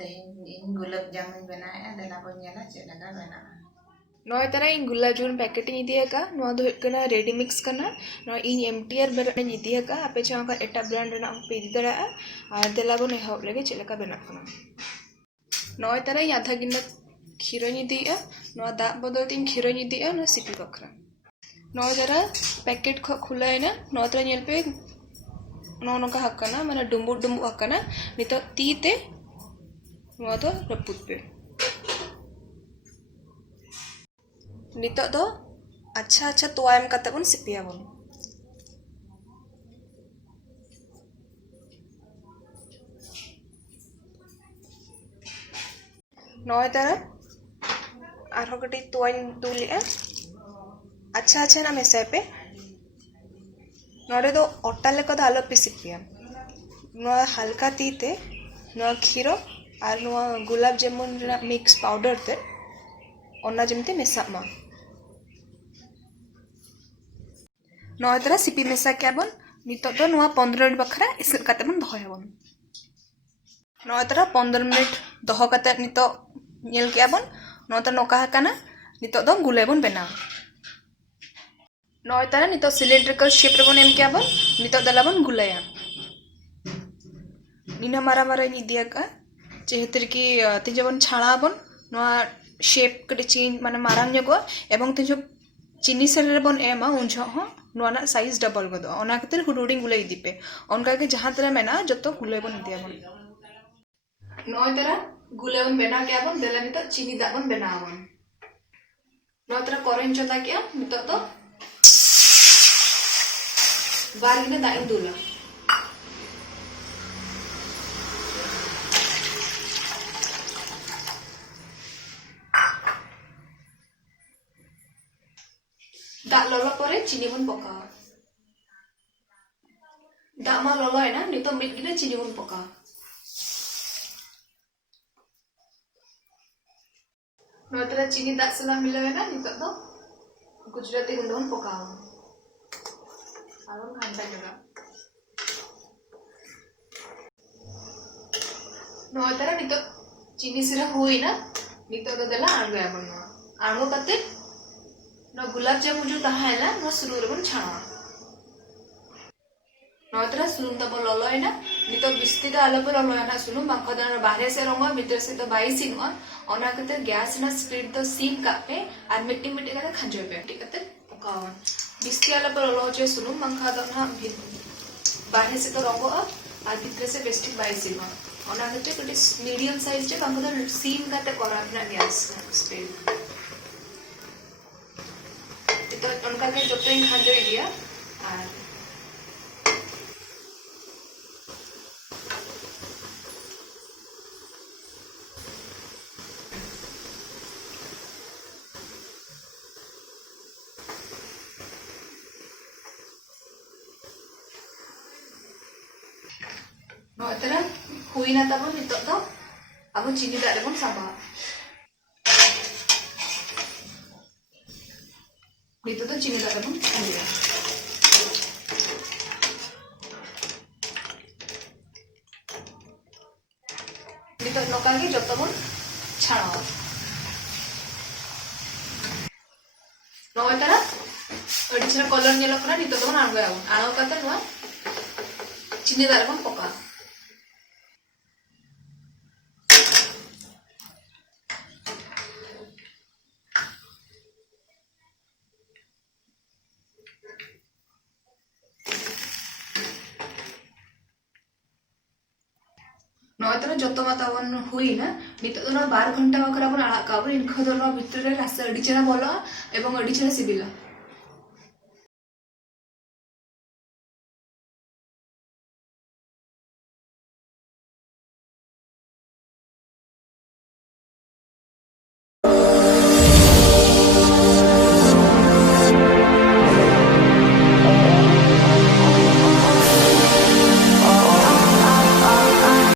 तेहन गुलाब जामुन बनाया देला को नेला चेक लगा बना नॉय तरा इन गुलाब जामुन पैकेट इन इदिया का नॉ दो कना रेडी मिक्स करना नॉ इन एमटीआर ब्रांड इन इदिया का आपे चाहो का एटा ब्रांड ना पे इदि दड़ा आर देला बन एहब लेगे चेक लगा बना कना नॉय तरा इन आधा गिना खीर इन इदिया नॉ दा बदल तीन खीर इन इदिया नॉ सिपी बखरा नॉय तरा पैकेट ख खुला है ना नॉ तरा नेल पे नॉ नो का हकना माने डुम्बु डुम्बु हकना नितो तीते नॉ तो रपुत पे नितो दो अच्छा अच्छा तोवा एम कते बन सिपिया बन नॉय तारा आरो कटी तोवा दुलिया अच्छा अच्छा ना मेसा पे नोडे दो ओटा लेको द आलो पे सिपिया नो हल्का तीते नो खीरो और no gulab jamun mix powder ते ओना जमते मेसा मा नॉय तरह सिपी मेसा क्या बन नितो दो नुआ 15 मिनट बखरा इसे कते बन दहया बन नॉय तरह 15 मिनट दह कते नितो नेल क्या बन नो तो नोका हकाना नितो दो गुले बन बना नॉय तरह नितो सिलिंड्रिकल शेप रे बन एम क्या बन नितो दला बन गुलाया निना मारा मारा नि दिया का जेहेतर की तिजे बन छाड़ा बन नोआ शेप कटे चेंज माने मारांग जगो एवं तिजो चीनी सेल बन एमा उनझो हो नोना साइज डबल गदो ओना खातिर हुडुडिंग गुले इदिपे ओनका के जहां तरह मेना जतो गुले बन दिया बन नॉय तरह गुले बन बना क्या बन देला नितो चीनी दा बन बना बन नॉय तरह कोरेन चोता क्या नितो तो बारगिने दा इंदुला दा ललो परे चीनी बन पका दा मा ललो है ना नितो मिट गिने चीनी बन पका नोतरा चीनी दा सला मिला है ना नितो तो गुजराती गुंड बन पका आरो घंटा जगा नोतरा नितो चीनी सिरा हुई ना नितो तो देला आणगया बन आणो कते न गुलाब जामुन जो तहा है ना न सुरूर बन छाना नोतरा सुनुम तब ललो है ना नितो बिस्ती का आलो पर ललो है ना सुनुम बाखदा बाहर से रंगा भीतर से तो बाई सिनवा ओना कते गैस ना स्प्रेड तो सीम का पे और मिट्टी मिट्टी का खंजो पे ठीक है पकावन बिस्ती आलो पर ललो जे सुनुम बाखदा ना बाहर से तो रंगो और भीतर से बेस्टिक बाई सिनवा ओना कते कटे मीडियम साइज जे बाखदा सीम का ते कोरा अपना गैस स्प्रेड तो उनका के जोते इन खाजो दिया और नोतरा हुई ना तब नितो तो अब चीनी दारे बन साबा नितो तो चीनी दारे बन खालिया नितो नोका के जतो बन छाड़ा नोतरा अडिशनल कलर नेलो करा नितो तो आणगया आणो कते नो चीनी दारे बन पका नोतरा जतो माता बन हुई ना नितो तो 12 घंटा वकरा बन आळा का बन इनखो दो भितर रे रास्ता अडिचना बोलो एवं अडिचना सिबिला